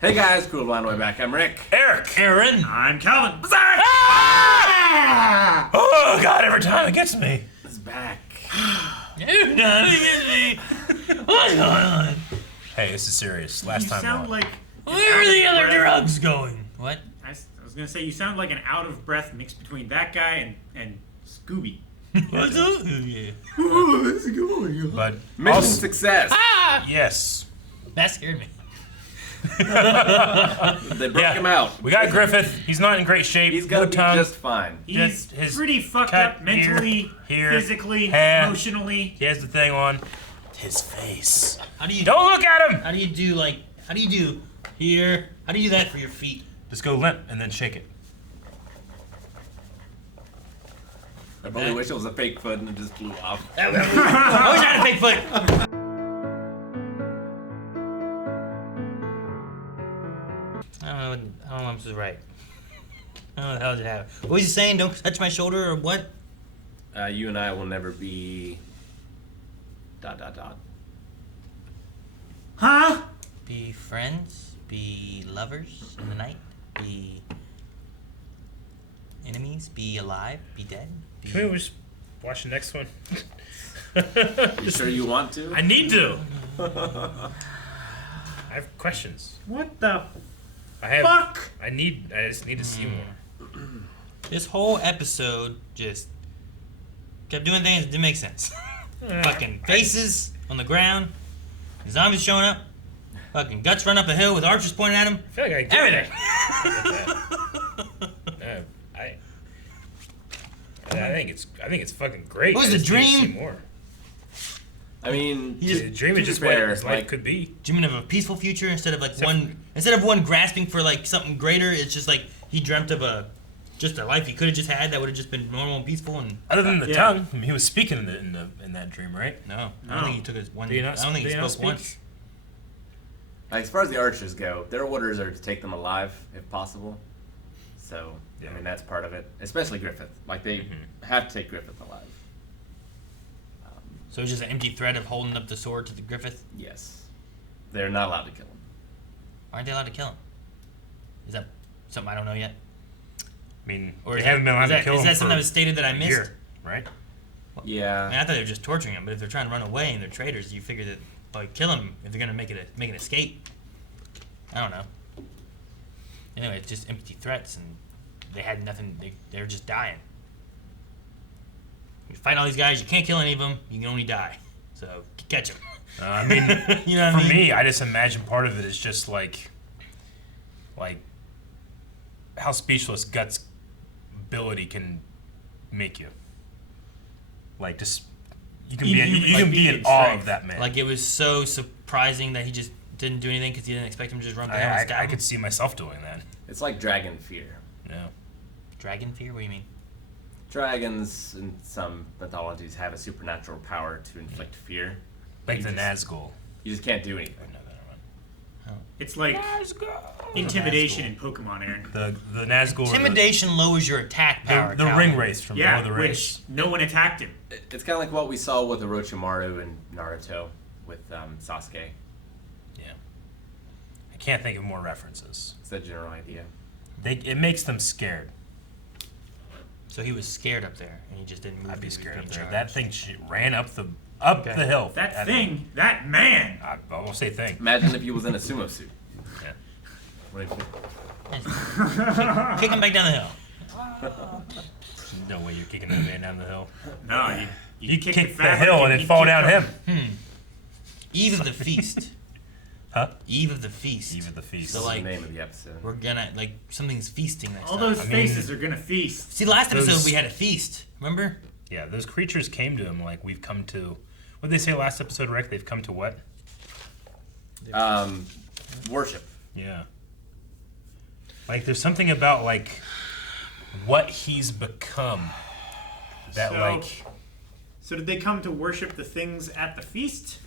Hey guys, cool blind way back. I'm Rick. Eric. Aaron. I'm Calvin. Berserk! Ah! Oh God! Every time it gets me. It's back. You're not against me. What's going on? Hey, this is serious. Last You time. sound on. like Where are the other drugs going? What? I was gonna say you sound like an out of breath mix between that guy and Scooby. What's up? Yeah. But Mission also, success. Ah! yes, That scared me. They broke him out. we got Griffith. He's not in great shape. He's gonna No be tongue. just fine. He's Just his pretty fucked cut up mentally, here, physically, hand. emotionally. He has the thing on. His face. How do you Don't look at him. How do you do here? How do you do that for your feet? Just go limp and then shake it. I probably wish it was a fake foot and it just flew off. I wish I had a fake foot. I don't know if this is right. I don't know what the hell just happened. What was he saying? Don't touch my shoulder or what? You and I will never be... ... Huh? Be friends? Be lovers in the night? Be enemies? Be alive? Be dead? Be... Can we just watch the next one? You sure you want to? I need to. I have questions. What the I have. fuck? I just need to see more. This whole episode just kept doing things that didn't make sense. Fucking faces on the ground, zombies showing up, fucking guts run up a hill with archers pointing at him. I feel like I get Everything. I think it's fucking great. What was I the just need to see dream? more. I mean, The dream to is be just what fair, his life like, could be. Dreaming of a peaceful future instead of one grasping for like something greater. It's just like he dreamt of just a life he could have just had that would have just been normal and peaceful. And Other than the Yeah. tongue, I mean, he was speaking in that dream, right? no, I No. don't think he took his one. Did he not I don't think did he he not spoke speak? once. like, as far as the archers go, their orders are to take them alive, if possible. So, Yeah. I mean, that's part of it. Especially Griffith. Like, they have to take Griffith alive. So it's just an empty threat of holding up the sword to the Griffith. Yes. They're not allowed to kill him. Aren't they allowed to kill him? Is that something I don't know yet? I mean, Or they is haven't been allowed to kill is him that for something that was stated that I a missed? year, right? I Yeah. mean, I thought they were just torturing him, but if they're trying to run away and they're traitors, you figure that by kill him if they're gonna make an escape. I don't know. Anyway, it's just empty threats, and they had nothing. They were just dying. You fight all these guys, you can't kill any of them. You can only die. So catch them. I mean, You know what for I mean? me, I just imagine part of it is just like how speechless Guts' ability can make you. Like, just you can be in awe of that man. Like it was so surprising that he just didn't do anything because he didn't expect him to just run down and stab I him. could see myself doing that. It's like dragon fear. Yeah. Dragon fear? What do you mean? Dragons in some mythologies have a supernatural power to inflict fear. Like You the just- Nazgul. You just can't do anything. It's like intimidation in Pokemon, Aaron. The Nazgul. Intimidation lowers your attack power. The Calvin. ring wraiths from Yeah, Lord of the Rings. which no one attacked him. It's kind of like what we saw with Orochimaru and Naruto with Sasuke. Yeah. I can't think of more references. It's the general idea. It makes them scared. So he was scared up there, and he just didn't move. I'd be because he was scared up being there. That charged. thing ran up the hill. That thing, that man. I won't say thing. Imagine if he was in a sumo suit. Yeah. What if- Kick him back down the hill. No way you're kicking that man down the hill. No, You kick kick the fabric hill and then you fall kick down up. him. Eve of the feast. Huh? Eve of the feast. Eve of the feast. So That's like the name of the episode. we're gonna something's feasting next All time. those I mean- faces are gonna feast. See, last episode those- we had a feast. Remember? Yeah, those creatures came to him like we've come to. What did they say last episode, Rick? They've come to what? Worship. Yeah. Like there's something about like what he's become that So did they come to worship the things at the feast?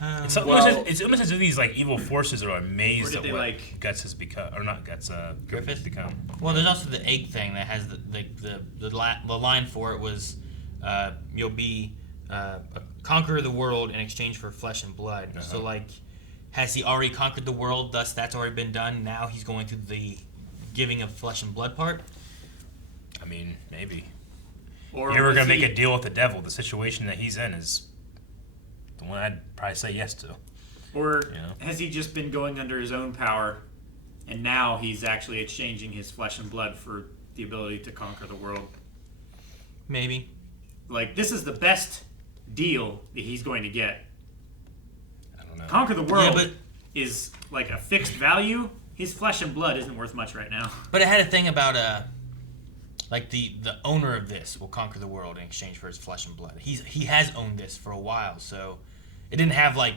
it's Well- almost as if these like evil forces are amazed Or did at they, what like- Guts has become, or not Guts, Griffith has become. Well, there's also the egg thing that has the line for it was you'll be conquer the world in exchange for flesh and blood. So like has he already conquered the world? Thus, that's already been done. Now he's going through the giving of flesh and blood part. I mean, maybe. Or If you were was going to make he- a deal with the devil, the situation that he's in is the one I'd probably say yes to. Or Yeah. has he just been going under his own power, and now he's actually exchanging his flesh and blood for the ability to conquer the world? Maybe. Like, this is the best deal that he's going to get. I don't know. Conquer the world Yeah, but is like a fixed value. His flesh and blood isn't worth much right now. But it had a thing about like the owner of this will conquer the world in exchange for his flesh and blood. He has owned this for a while, so it didn't have like,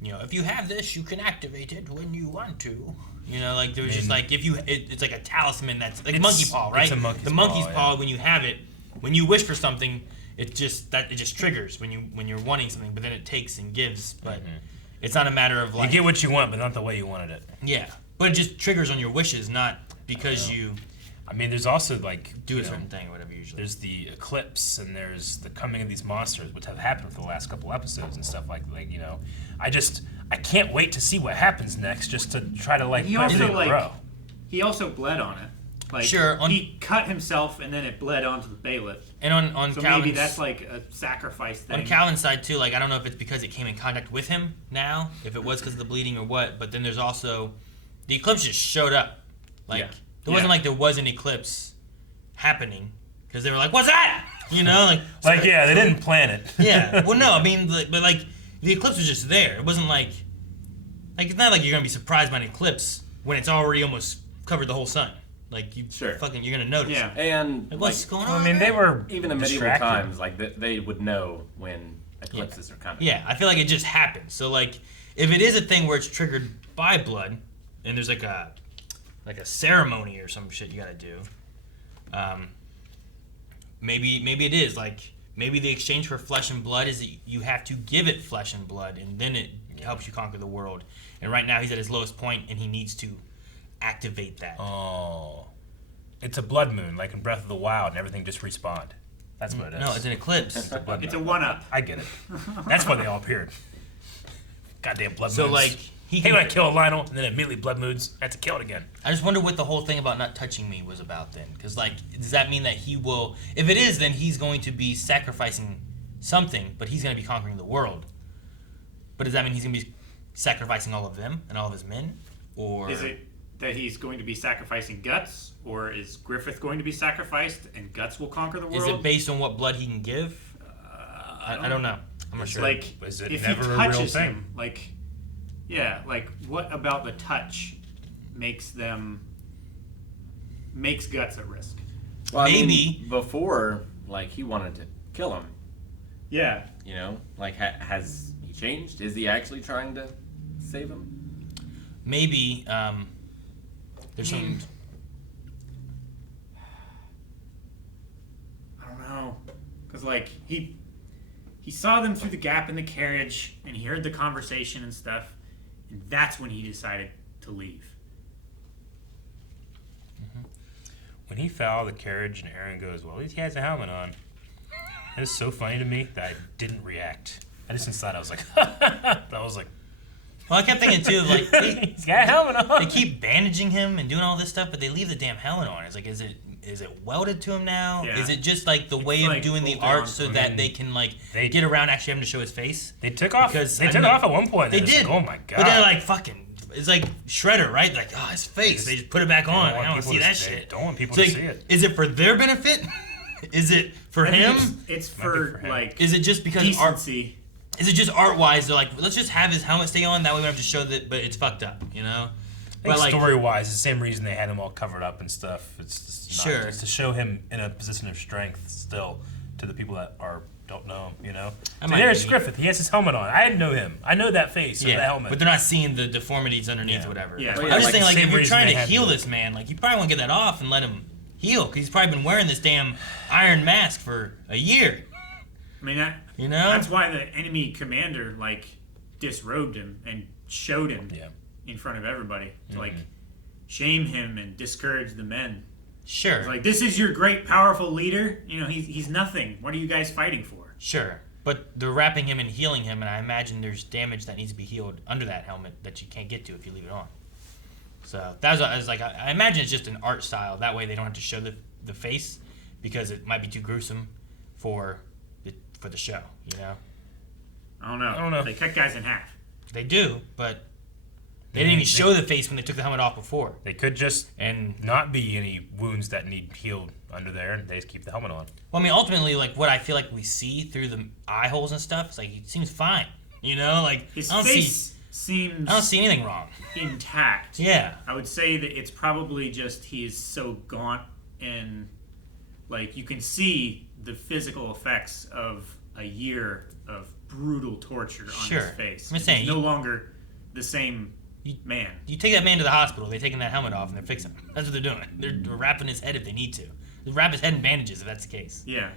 you know, if you have this, you can activate it when you want to. You know, like there was just like if you, it's like a talisman that's like monkey paw, right? it's a monkey's the monkey's paw, paw. yeah. When you have it, when you wish for something, it just triggers when you're wanting something, but then it takes and gives. But it's not a matter of You like get what you want, but not the way you wanted it. yeah, but it just triggers on your wishes, not because you I mean, there's also like do you a know, certain thing or whatever usually. There's the eclipse, and there's the coming of these monsters, which have happened for the last couple episodes and stuff like you know. I can't wait to see what happens next, just to try to like He put also, it in a like, row. He also bled on it. Like, Sure, he cut himself and then it bled onto the bailiff. And on So Calvin's, maybe that's like a sacrifice thing. on Calvin's side too, like I don't know if it's because it came in contact with him now, if it was because of the bleeding or what, but then there's also the eclipse just showed up. Like Yeah. it wasn't like there was an eclipse happening because they were like, "What's that?" You know, like Yeah, they didn't plan it. yeah. Well, no, I mean, but like the eclipse was just there. It wasn't like it's not like you're gonna be surprised by an eclipse when it's already almost covered the whole sun. Like you're gonna notice. Yeah. And Like, what's going on? I mean, they were even in medieval distracted. times, like they would know when eclipses are coming. Yeah, I feel like it just happened. So like, if it is a thing where it's triggered by blood, and there's like a ceremony or some shit you gotta do, maybe it is like maybe the exchange for flesh and blood is that you have to give it flesh and blood, and then it helps you conquer the world. And right now he's at his lowest point, and he needs to activate that. Oh, it's a blood moon, like in Breath of the Wild, and everything just respawned. That's what it is. No, it's an eclipse. It's a blood It's a moon. one-up. I get it. That's why they all appeared. Goddamn blood So moons. like he Hey, can. when I kill a Lionel, and then immediately blood moons, I have to kill it again. I just wonder what the whole thing about not touching me was about then. Because, like, does that mean that he will... If it is, then he's going to be sacrificing something, but he's going to be conquering the world. But does that mean he's going to be sacrificing all of them and all of his men? Or... Is it that he's going to be sacrificing Guts, or is Griffith going to be sacrificed and Guts will conquer the world? Is it based on what blood he can give? I don't know. I'm not It's sure. like Is it if never he a real touches thing? him, like, yeah, like what about the touch makes Guts at risk? Well, I mean, Maybe. before, like he wanted to kill him. Yeah, You know, like has he changed? Is he actually trying to save him? Maybe there's some... I don't know, because like he saw them through the gap in the carriage and he heard the conversation and stuff, and that's when he decided to leave. When he fell out of the carriage and Aaron goes, well, at least he has a helmet on. It was so funny to me that I didn't react. I just inside, I was like, I was like, Well, I kept thinking, too, like... he's got a helmet on. They keep bandaging him and doing all this stuff, but they leave the damn helmet on. It's like, is it welded to him now? Yeah. Is it just like the way of like doing the bolted art onto so him. that they can like They- get around actually having to show his face? They took off. Because They I took know- off at one point. They and did. Like, oh my god! But they're like fucking. It's like Shredder, right? Like, oh, his face. They just put it back on. don't want I don't want to people see to that see it. shit. Don't want people It's to like, see it. Is it for their benefit? Is it for I think him? it's Might be for for him. like Is it just because art? decency. Is it just art wise? They're like, let's just have his helmet stay on. That way we don't have to show that, but it's fucked up, you know. I think story-wise, it's the same reason they had him all covered up and stuff. It's just not, Sure. it's to show him in a position of strength still to the people that don't know him. You know. That So might there's be. Griffith. He has his helmet on. I know him. I know that face or the Yeah, helmet. but they're not seeing the deformities underneath, Yeah. or whatever. Yeah. I Well, was yeah, just like thinking, the like, same if you're reason trying they to had heal the- this man, like, you probably want to get that off and let him heal, because he's probably been wearing this damn iron mask for a year. I mean, You know? that's why the enemy commander like disrobed him and showed him Yeah. in front of everybody to like shame him and discourage the men. Sure. It's like, this is your great, powerful leader. You know, he's nothing. What are you guys fighting for? Sure. But they're wrapping him and healing him, and I imagine there's damage that needs to be healed under that helmet that you can't get to if you leave it on. So that was, I was like, I imagine it's just an art style. That way they don't have to show the face because it might be too gruesome for the show. You know. I don't know. I don't know. They cut guys in half. They do, but they didn't even show the face when they took the helmet off before. They could just And not be any wounds that need healed under there, and they just keep the helmet on. well, I mean, ultimately, like what I feel like we see through the eye holes and stuff, it's like he seems fine. You know, like His I don't face seems I don't see anything wrong. intact. Yeah. I would say that it's probably just he is so gaunt and like you can see the physical effects of a year of brutal torture on Sure. his face. I'm just saying, He's no longer the same You- man. You take that man to the hospital, they're taking that helmet off and they're fixing him. That's what they're doing. They're wrapping his head if they need to. They wrap his head in bandages if that's the case. Yeah.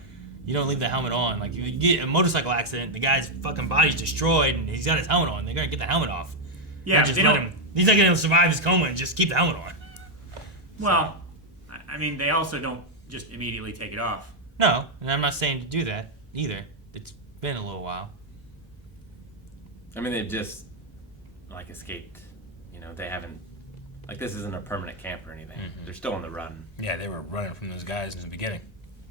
You don't leave the helmet on. Like, you get a motorcycle accident, the guy's fucking body's destroyed and he's got his helmet on. They're going to get the helmet off. Yeah, Not just they let don't. him. He's not going to survive his coma and just keep the helmet on. Well, I mean, they also don't just immediately take it off. No, and I'm not saying to do that either. It's been a little while. I mean, they've just like escaped. You know, they haven't. Like, this isn't a permanent camp or anything. They're still on the run. Yeah, they were running from those guys in the beginning.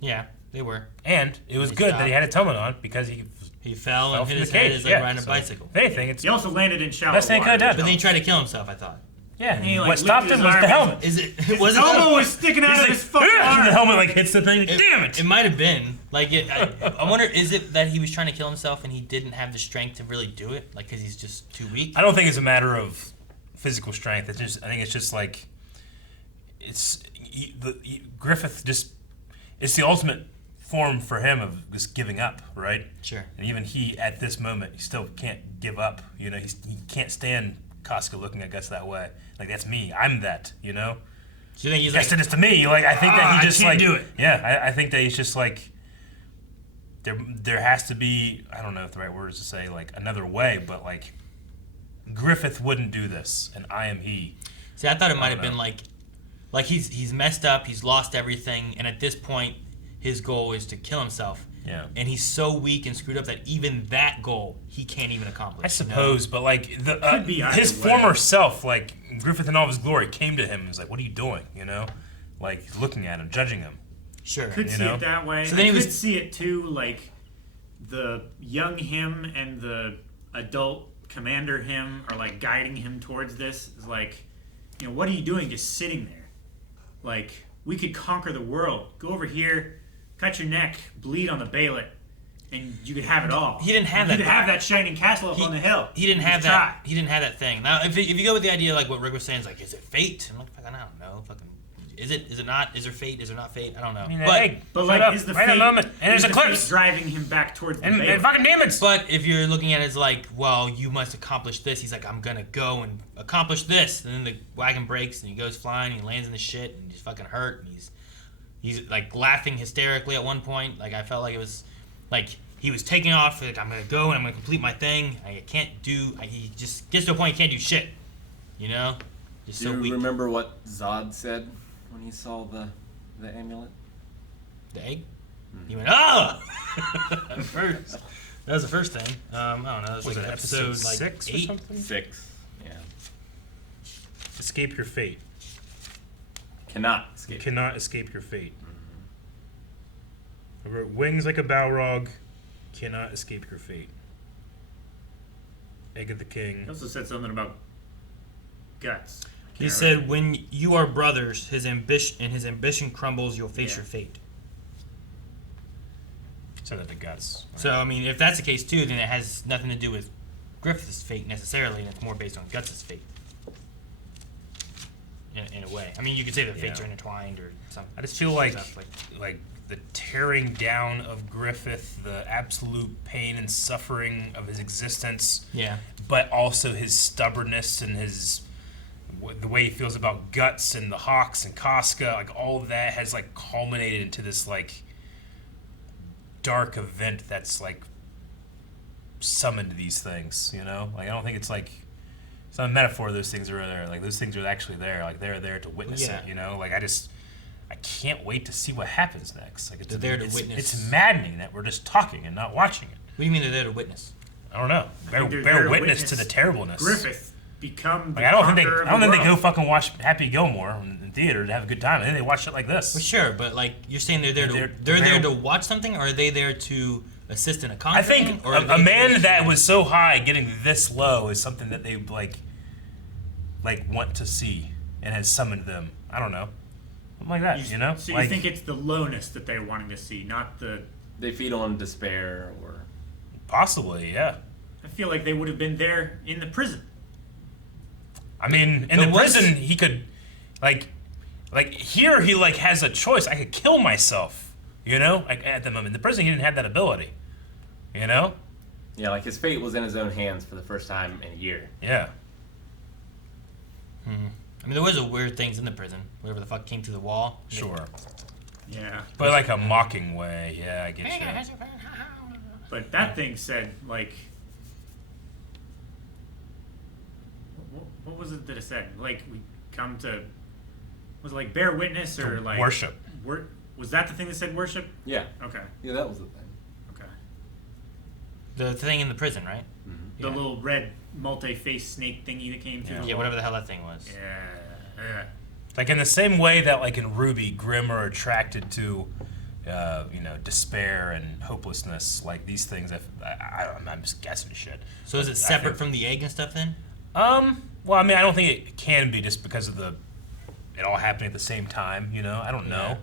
Yeah, they were. And it was They good that stopped. he had his helmet on because he He fell fell and from hit the his head cage. as like Yeah, riding a so bicycle. If anything, it's He also landed in shallow Best thing water. could've done. But then he tried to kill himself, I thought. yeah. he, like, What stopped lifted him his was the arm helmet. Is it? His Was it? elbow was sticking out of his fucking And the arm. helmet like hits the thing. Damn it! It might have been. Like, I wonder, is it that he was trying to kill himself and he didn't have the strength to really do it? Like, because he's just too weak? I don't think it's a matter of physical strength. It's just I think it's just like Griffith just it's the ultimate form for him of just giving up, right? Sure. And even he at this moment he still can't give up. You know, he can't stand Casca looking at Guts that way. Like, that's me. I'm that. You know. So you think he's Guts like, did this to me. Like, I think that I he just can't like do it. Yeah, I think that he's just like there has to be, I don't know if the right word is to say like another way, but like Griffith wouldn't do this, and I am he. see, I thought it might have don't been know. like he's messed up, he's lost everything, and at this point, his goal is to kill himself. Yeah. And he's so weak and screwed up that even that goal he can't even accomplish. I suppose, but like the Could be either his way. former self, like Griffith in all of his glory, came to him and was like, "What are you doing?" You know, like looking at him, judging him. Sure. Could You see know? it that way. So then I he was- could see it too, like the young him and the adult commander him are like guiding him towards this. Is like, you know, what are you doing just sitting there? Like, we could conquer the world. Go over here, cut your neck, bleed on the bayonet, and you could have it all. He didn't have you that. could have that shining castle up He- on the hill. He didn't You have just that. try. He didn't have that thing. Now, if you go with the idea like what Rick was saying, is like, is it fate? I'm like, fucking, I don't know. Fucking, is it? Is it not? Is there fate? Is there not fate? I don't know. I mean, but hey, But shut like, up. is the Wait fate, a moment, and there's is a the fate eclipse driving him back towards the and bayonet? fucking demons. But if you're looking at it as like, well, you must accomplish this. He's like, I'm gonna go and accomplish this, and then the wagon breaks and he goes flying. And he lands in the shit and he's fucking hurt. And he's like laughing hysterically at one point. Like, I felt like it was like he was taking off. Like, I'm gonna go and I'm gonna complete my thing. I can't do. He just gets to a point he can't do shit. You know, just Do so you weak. remember what Zod said when he saw the amulet? The egg? He went, oh! First. That was the first thing. I don't know. It was Was like it episode like 6 or 8. something? 6. Yeah. Escape your fate. Cannot You escape. cannot escape your fate. I wrote, wings like a Balrog, cannot escape your fate. Egg of the King. He also said something about guts. He Can't said, when you are brothers, his ambition crumbles, you'll face Yeah. your fate. So that the guts. So, I mean, if that's the case too, then it has nothing to do with Griffith's fate necessarily, and it's more based on Guts' fate. In a way. I mean, you could say the fates Yeah. are intertwined or something. I just feel like stuff the tearing down of Griffith, the absolute pain and suffering of his existence, Yeah. but also his stubbornness and the way he feels about Guts and the Hawks and Casca, like all of that has like culminated into this like dark event that's like summoned these things, you know? Like, I don't think it's like it's not a metaphor. Those things are there. Like, those things are actually there. Like, they're there to witness Yeah. it, you know? Like, I can't wait to see what happens next. Like, They're there to witness. It's maddening that we're just talking and not watching it. do you mean they're there to witness? I don't know. think they're there Bear to witness witness to the terribleness. Griffith become the Like, I don't think conqueror of they the go world. fucking watch Happy Gilmore in theater to have a good time. I think they watch shit like this. Well, sure, but like you're saying they're there to They're- there to watch something, or are they there to assist in a I conquering? think or are a they man there that to- was so high getting this low is something that they like want to see and has summoned them. I don't know, something like that. You know, So you like, think it's the lowness that they're wanting to see, not the... They feed on despair, or possibly, yeah. I feel like they would have been there in the prison. I mean, in But the what's- prison, he could, like here, he like has a choice. I could kill myself, you know. Like at the moment, in the prison, he didn't have that ability, you know. yeah, like his fate was in his own hands for the first time in a year. Yeah, I mean, there was a weird things in the prison. Whatever the fuck came through the wall. sure, Yeah. but like a mocking way. Yeah, I get you. But that thing said, like... What was it that it said? Like, we come to... Was it like bear witness or To like... worship. Was that the thing that said worship? Yeah, Okay. yeah, that was the thing. Okay. The thing in the prison, right? The Yeah. little red multi-faced snake thingy that came through Yeah. the Yeah, wall. whatever the hell that thing was. Yeah. Like in the same way that like in Ruby, Grimm are attracted to, despair and hopelessness. Like these things, I'm just guessing shit. So is it I separate think- from the egg and stuff then? Well, I mean, I don't think it can be just because of it all happening at the same time. You know, I don't know.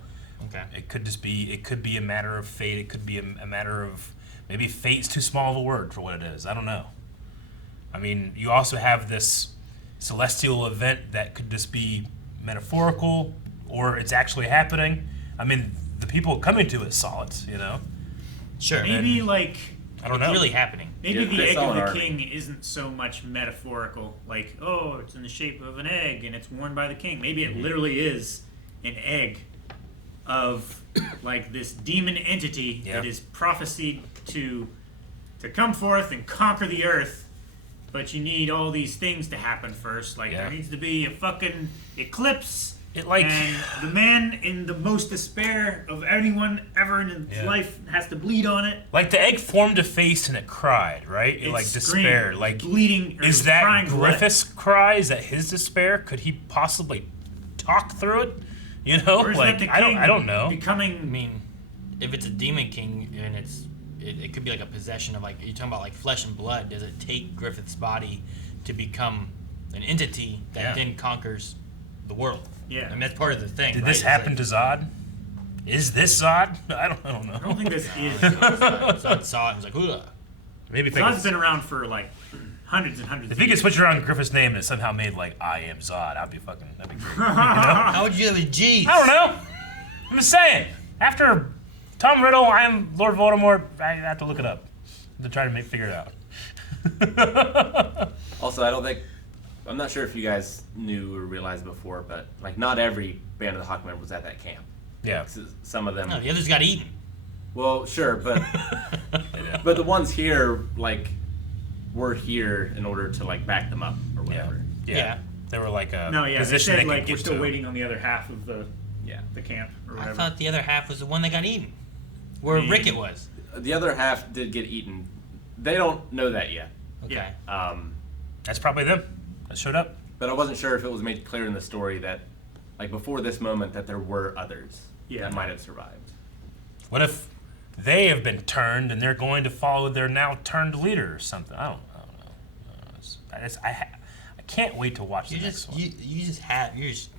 Okay. It could just be. It could be a matter of fate. It could be a matter of maybe fate's too small of a word for what it is. I don't know. I mean, you also have this celestial event that could just be metaphorical, or it's actually happening. I mean, the people coming to it saw it. You know, Sure. Maybe like... I don't It's know. really happening. Maybe Yeah, the they egg saw of an the army. king isn't so much metaphorical, like, oh, it's in the shape of an egg and it's worn by the king. Maybe it literally is an egg of like this demon entity Yeah. that is prophesied to come forth and conquer the earth. But you need all these things to happen first. Like Yeah. there needs to be a fucking eclipse. It, like- and the man in the most despair of anyone ever in his Yeah. life has to bleed on it. Like the egg formed a face and it cried, right? It like screamed, despair. Like bleeding. Or is that crying blood. Griffith's cry? Is that his despair? Could he possibly talk through it? You know, Or is like that the I king don't know. Becoming I mean, if it's a demon king and it could be like a possession of like you're talking about like flesh and blood. Does it take Griffith's body to become an entity that Yeah. then conquers the world? Yeah. I mean that's part of the thing. Did right? this happen to Zod? Is this Zod? I don't know. I don't think this is. Zod saw it and was like, "Ugh." Maybe if they, Zod's could, been around for like hundreds and hundreds if of he could years. switch around Griffith's name and it somehow made like I am Zod, that'd be great. You know? How would you do that with G's? I don't know. I'm just saying. After Tom Riddle, I am Lord Voldemort. I have to look it up to try to figure it out. Also, I'm not sure if you guys knew or realized before, but like not every Band of the Hawkmen was at that camp. Yeah. Some of them. No, the others got eaten. Well, sure, but Yeah. but the ones here like were here in order to like back them up or Yeah. whatever. Yeah. They were like a No, yeah, they position said they could like we're get still to. waiting on the other half of the Yeah. camp or I whatever. thought the other half was the one that got eaten, where The- Rickett was. The other half did get eaten. They don't know that yet. Okay. Yeah. That's probably them that showed up. But I wasn't sure if it was made clear in the story that, like before this moment, that there were others that might have survived. What if they have been turned and they're going to follow their now turned leader or something? I don't know. I can't wait to watch You the just next one. you just have you're just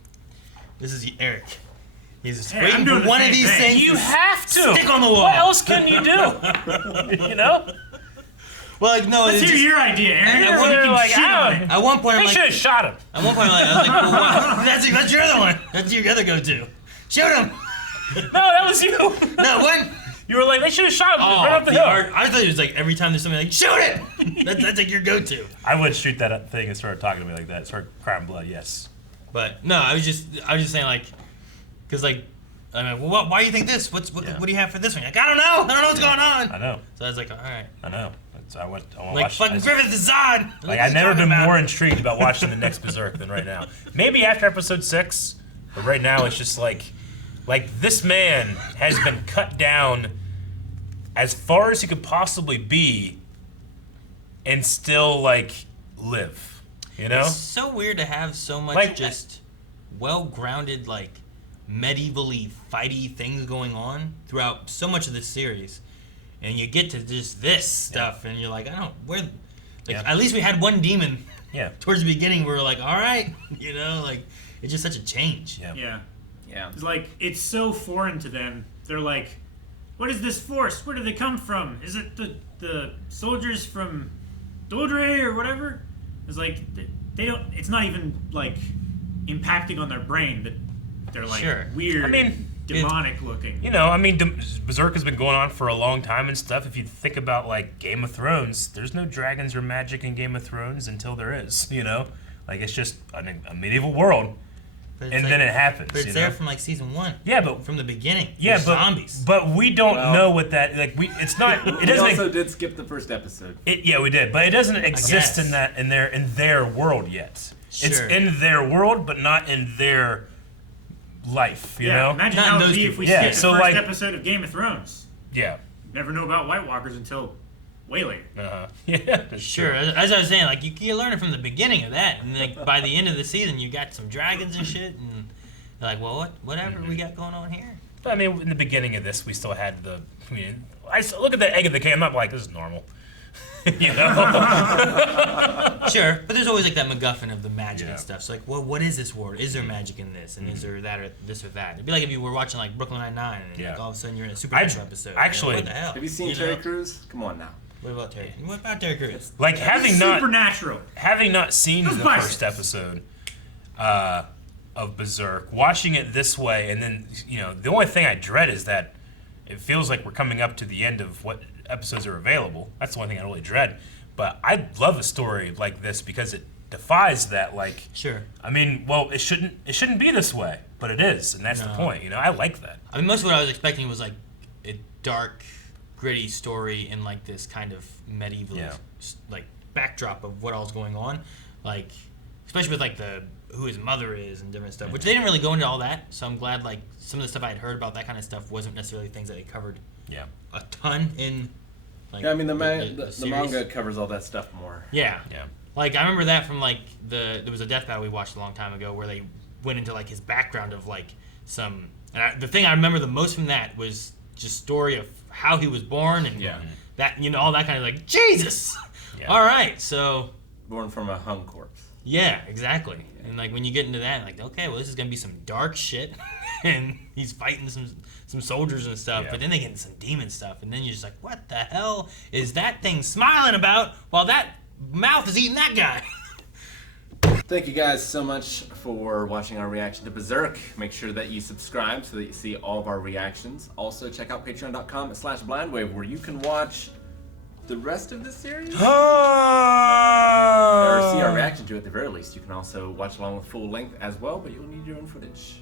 this is Eric. He's just Hey, I'm waiting doing for the one of same these thing. things. You to have to stick on the wall. What else can you do? You know? Well, like, no, Let's it's hear just, your idea, Aaron. And So we they're can like, shit on "Oh." it. at one point I'm They like, should have shot him. at one point I was like, well, wow, that's your other one. That's your other go-to. Shoot him. No, that was you. No, what? You were like, they should have shot him. Oh, right up the the hill. art. I thought it was like every time there's something like, shoot it. That's like your go-to. I would shoot that thing and start talking to me like that. Start crying blood. Yes. But no, I was just saying like, because like, I mean, well, why do you think this? What Yeah. do you have for this one? You're like, I don't know what's going on. I know. So I was like, all right. I know. So I want to Like watch. fucking Griffith is on. Like I've never been more intrigued about watching the next Berserk than right now. Maybe after episode 6, but right now it's just like this man has been cut down as far as he could possibly be and still like live, you know? It's so weird to have so much Like- just well-grounded, like medievally fighty things going on throughout so much of this series, and you get to just this stuff, and you're like, I don't where. Like, Yeah. At least we had one demon Yeah. towards the beginning. We were like, all right, you know, like it's just such a change. Yeah. Yeah. Yeah. It's like, it's so foreign to them. They're like, what is this force? Where do they come from? Is it the soldiers from Dodre or whatever? It's like, they don't, it's not even like impacting on their brain that they're like Sure. weird, I mean, demonic looking. You know, I mean, Berserk has been going on for a long time and stuff. If you think about, like, Game of Thrones, there's no dragons or magic in Game of Thrones until there is, you know? Like, it's just a medieval world, But it's and like- then it happens, But it's you there know? from like season 1. Yeah, but... From the beginning. Yeah, There's but zombies. but we don't Well- know what that like. It's not. It We doesn't. also did skip the first episode. Yeah, we did, but it doesn't exist guess. in their world yet. It's Sure. in their world, but not in their life. You know? Imagine Not how in it would those be if people. we Yeah, skipped the so, first like- episode of Game of Thrones. Yeah. Never know about White Walkers until way later. Yeah. that's Sure, true. as I was saying, like you learn it from the beginning of that, and like by the end of the season, you got some dragons and shit, and you're like, well, whatever we got going on here. But, I mean, in the beginning of this, we still had the. I mean, look at the egg of the king. I'm not like this is normal. You know. Sure, but there's always like that MacGuffin of the magic Yeah. and stuff. So like, well, what is this world? Is there magic in this? And is there that or this or that? It'd be like if you were watching like Brooklyn Nine-Nine, and Yeah. like, all of a sudden you're in a Supernatural episode. You're like, actually- what the hell? Have you seen know? Terry Crews? Come on now. What about Terry? What about Terry Crews? Like having not Supernatural. seen the Those first biceps. episode of Berserk, watching it this way, and then the only thing I dread is that it feels like we're coming up to the end of what episodes are available. That's the only thing I really dread. But I love a story like this because it defies that. Like, Sure. I mean, well, it shouldn't be this way, but it is, and that's the No. point. I like that. I mean, most of what I was expecting was like a dark, gritty story in like this kind of medieval Yeah. like backdrop of what all's going on, like especially with like who his mother is and different stuff, which they didn't really go into all that. So I'm glad like some of the stuff I had heard about that kind of stuff wasn't necessarily things that they covered Yeah. a ton in. Like, Yeah, I mean the series. manga covers all that stuff more. Yeah. Yeah. Like I remember that from like there was a death battle we watched a long time ago where they went into like his background of like some. And the thing I remember the most from that was just story of how he was born and Yeah. that all that kind of like Jesus. Yeah. All right, so Born from a hung corpse. yeah, exactly. And like when you get into that, like okay, well this is gonna be some dark shit, and he's fighting some soldiers and stuff. Yeah. But then they get into some demon stuff, and then you're just like, what the hell is that thing smiling about while that mouth is eating that guy? Thank you guys so much for watching our reaction to Berserk. Make sure that you subscribe so that you see all of our reactions. Also, check out patreon.com/blindwave where you can watch the rest of the series. Or see our reaction to it at the very least. You can also watch along with full length as well, but you'll need your own footage.